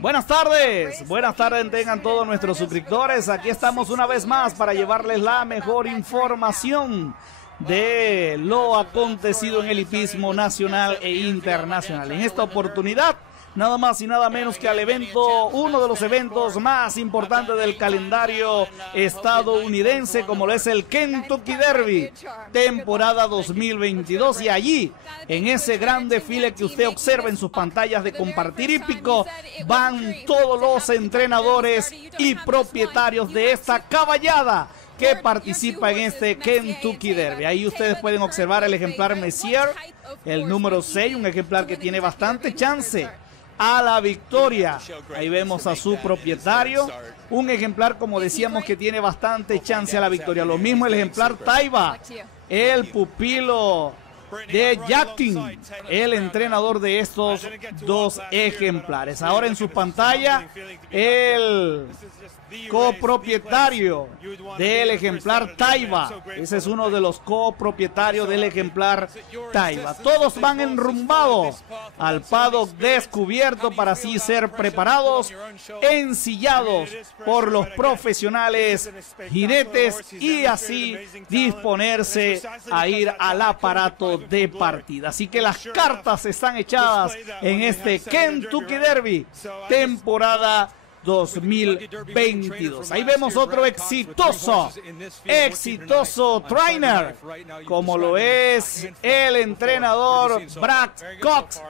Buenas tardes tengan todos nuestros suscriptores. Aquí estamos una vez más para llevarles la mejor información de lo acontecido en el hipismo nacional e internacional. En esta oportunidad, nada más y nada menos que al evento, uno de los eventos más importantes del calendario estadounidense, como lo es el Kentucky Derby, temporada 2022. Y allí, en ese gran desfile que usted observa en sus pantallas de compartir hípico, van todos los entrenadores y propietarios de esta caballada que participa en este Kentucky Derby. Ahí ustedes pueden observar el ejemplar Messier, el número 6, un ejemplar que tiene bastante chance a la victoria. Ahí vemos a su propietario, un ejemplar, como decíamos, que tiene bastante chance a la victoria. Lo mismo el ejemplar Taiba, el pupilo de Jactin, el entrenador de estos dos ejemplares. Ahora en su pantalla, el copropietario del ejemplar Taiba. Ese es uno de los copropietarios del ejemplar Taiba. Todos van enrumbados al paddock descubierto para así ser preparados, ensillados por los profesionales jinetes y así disponerse a ir al aparato de partida. Así que las cartas están echadas en este Kentucky Derby temporada 2022. Ahí vemos otro exitoso trainer, como lo es el entrenador Brad Cox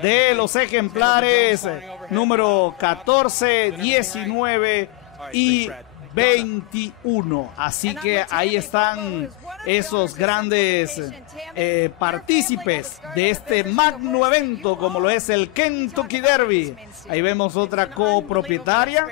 de los ejemplares número 14, 19 y 21. Así que ahí están esos grandes partícipes de este magno evento, como lo es el Kentucky Derby. Ahí vemos otra copropietaria.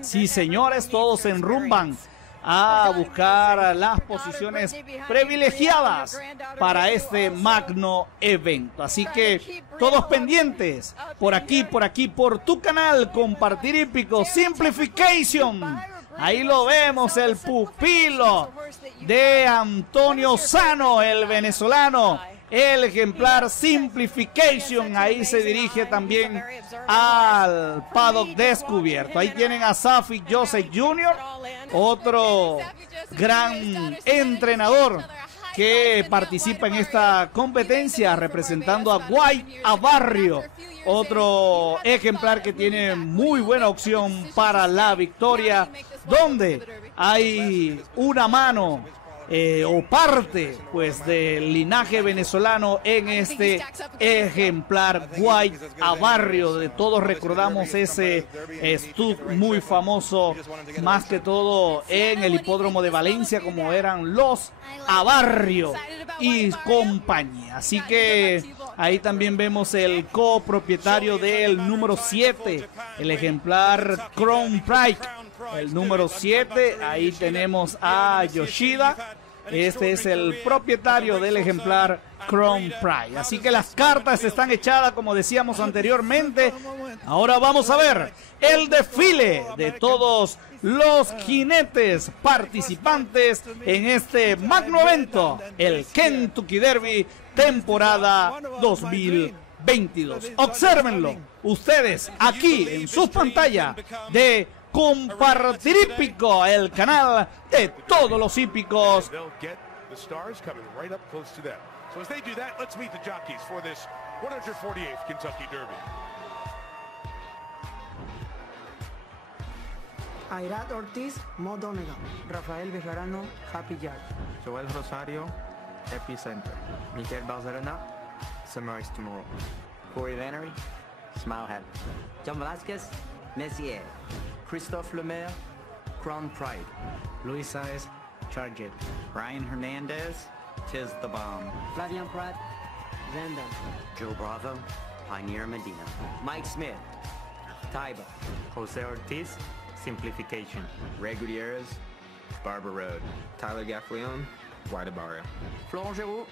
Sí, señores, todos se enrumban a buscar las posiciones privilegiadas para este magno evento. Así que todos pendientes por aquí, por tu canal Compartir Hípico Simplification. Ahí lo vemos, el pupilo de Antonio Sano, el venezolano, el ejemplar Simplification. Ahí se dirige también al paddock descubierto. Ahí tienen a Safik Joseph Jr., otro gran entrenador que participa en esta competencia representando a White a Barrio, otro ejemplar que tiene muy buena opción para la victoria, donde hay una mano o parte pues del linaje venezolano en este ejemplar White a Barrio. De todos recordamos ese stud muy famoso, más que todo en el hipódromo de Valencia, como eran los a Barrio y compañía. Así que ahí también vemos el copropietario del número 7, el ejemplar Crown Pride. El número 7, ahí tenemos a Yoshida. Este es el propietario del ejemplar Crown Pride. Así que las cartas están echadas, como decíamos anteriormente. Ahora vamos a ver el desfile de todos los jinetes participantes en este magno evento, el Kentucky Derby temporada 2022. Obsérvenlo ustedes aquí en sus pantallas de Compartir Hípico, el canal de todos los hípicos. Airat Ortiz, Mo Donegan. Rafael Bejarano, Happy Yard. Joel Rosario, Epicenter. Miguel Balzerana, Sunrise Tomorrow. Corey Vannery, Smilehead. John Velasquez, Messier. Christophe Lemaire, Crown Pride. Luis Saez, Charge It. Ryan Hernandez, Tis the Bomb. Flavian Pratt, Zandam. Joe Bravo, Pioneer Medina. Mike Smith, Taiba. Jose Ortiz, Simplification. Ray Gutierrez, Barber Road. Tyler Gaffleon, White Barrio. Florent Giroux,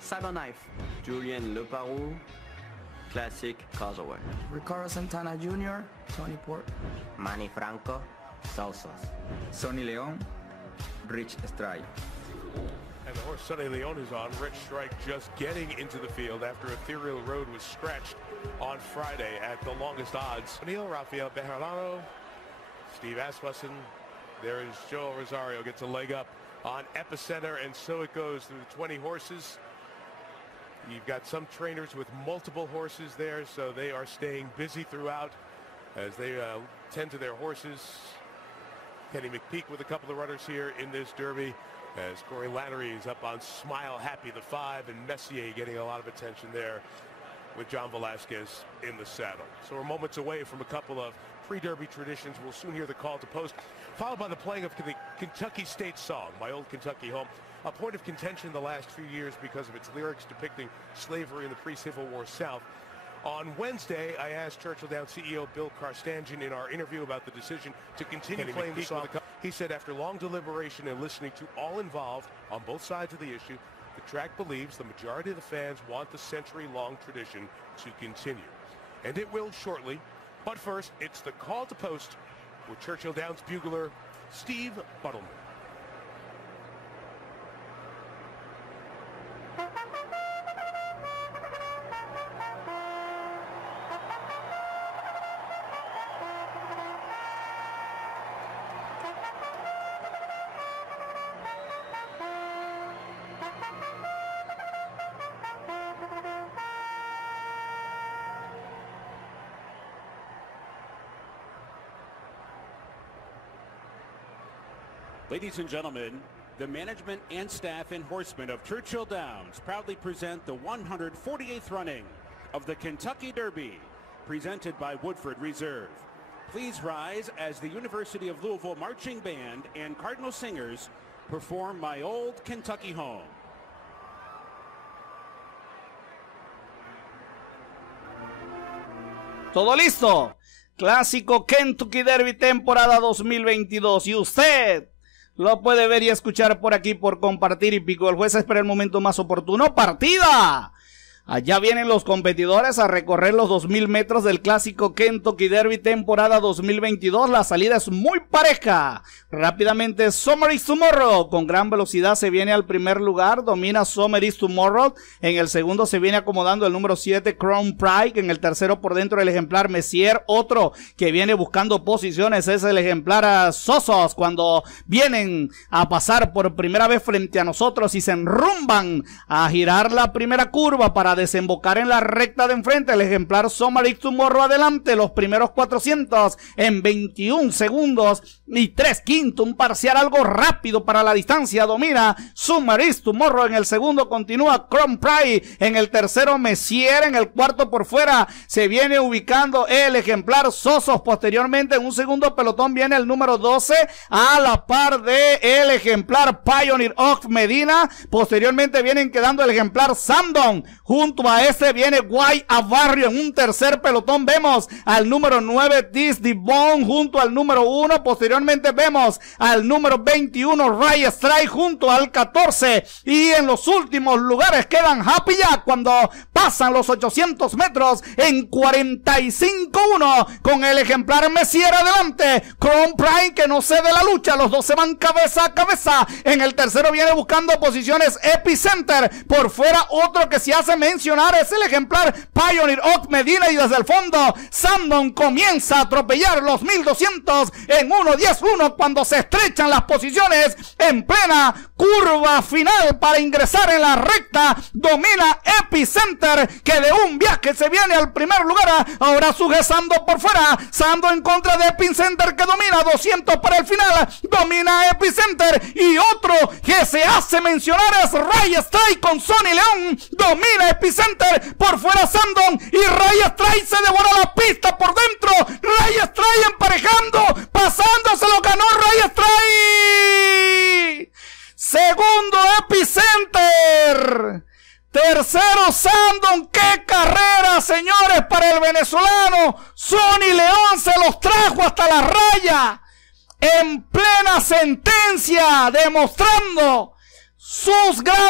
Cyberknife. Julien Leparoux, Classic Causeway. Ricardo Santana Jr., Tony Port. Manny Franco, Salsas. Sonny León, Rich Estrella. And the horse Sonny Leon is on. Rich Strike just getting into the field after Ethereal Road was stretched on Friday at the longest odds. Neil Rafael Bejarano, Steve Asmussen. There is Joel Rosario, gets a leg up on Epicenter, and so it goes through the 20 horses. You've got some trainers with multiple horses there, so they are staying busy throughout as they tend to their horses. Kenny McPeak with a couple of runners here in this Derby, as Corey Lannery is up on Smile Happy the 5, and Messier getting a lot of attention there with John Velasquez in the saddle. So we're moments away from a couple of pre-Derby traditions. We'll soon hear the call to post, followed by the playing of the Kentucky State Song, My Old Kentucky Home, a point of contention the last few years because of its lyrics depicting slavery in the pre-Civil War South. On Wednesday, I asked Churchill Downs CEO Bill Carstanjen in our interview about the decision to continue playing the song. He said after long deliberation and listening to all involved on both sides of the issue, the track believes the majority of the fans want the century-long tradition to continue. And it will shortly. But first, it's the call to post with Churchill Downs bugler Steve Buttleman. Ladies and gentlemen, the management and staff and horsemen of Churchill Downs proudly present the 148th running of the Kentucky Derby, presented by Woodford Reserve. Please rise as the University of Louisville Marching Band and Cardinal Singers perform My Old Kentucky Home. Todo listo. Clásico Kentucky Derby temporada 2022. Y usted lo puede ver y escuchar por aquí por Compartir y Pico. El juez espera el momento más oportuno. ¡Partida! Allá vienen los competidores a recorrer los 2000 metros del clásico Kentucky Derby temporada 2022. La salida es muy pareja. Rápidamente Summer is Tomorrow con gran velocidad se viene al primer lugar. Domina Summer is Tomorrow. En el segundo se viene acomodando el número 7 Crown Pride. En el tercero por dentro el ejemplar Messier. Otro que viene buscando posiciones es el ejemplar Sosos. Cuando vienen a pasar por primera vez frente a nosotros y se enrumban a girar la primera curva para desembocar en la recta de enfrente, el ejemplar Summer is Tomorrow adelante, los primeros 400 en 21 segundos y 3/5, un parcial algo rápido para la distancia. Domina Summer is Tomorrow. En el segundo continúa Crown Pride, en el tercero Messier, en el cuarto por fuera se viene ubicando el ejemplar Sosos. Posteriormente en un segundo pelotón viene el número 12 a la par de el ejemplar Pioneer of Medina. Posteriormente vienen quedando el ejemplar Sandon. Junto a este viene Guay a Barrio. En un tercer pelotón vemos al número 9 This Bone junto al número 1. Posteriormente vemos al número 21 Ray Strike junto al 14. Y en los últimos lugares quedan Happy Jack cuando pasan los 800 metros en 45-1 con el ejemplar Messier adelante. Crown Pride que no cede la lucha. Los dos se van cabeza a cabeza. En el tercero viene buscando posiciones Epicenter. Por fuera otro que se hace mencionar es el ejemplar Pioneer of Medina, y desde el fondo Sandon comienza a atropellar los 1200 en 1:10-1 cuando se estrechan las posiciones en plena curva final para ingresar en la recta. Domina Epicenter que de un viaje se viene al primer lugar. Ahora surge Sandon por fuera. Sandon en contra de Epicenter que domina 200 para el final. Domina Epicenter y otro que se hace mencionar es Ray Strike con Sonny León. Domina Epicenter, por fuera Sandon y Ray Strike se devora la pista por dentro. Ray Strike emparejando, pasándose lo ganó Ray Strike. Segundo Epicenter. Tercero Sandon. ¡Qué carrera, señores, para el venezolano! Sonny León se los trajo hasta la raya en plena sentencia, demostrando sus grandes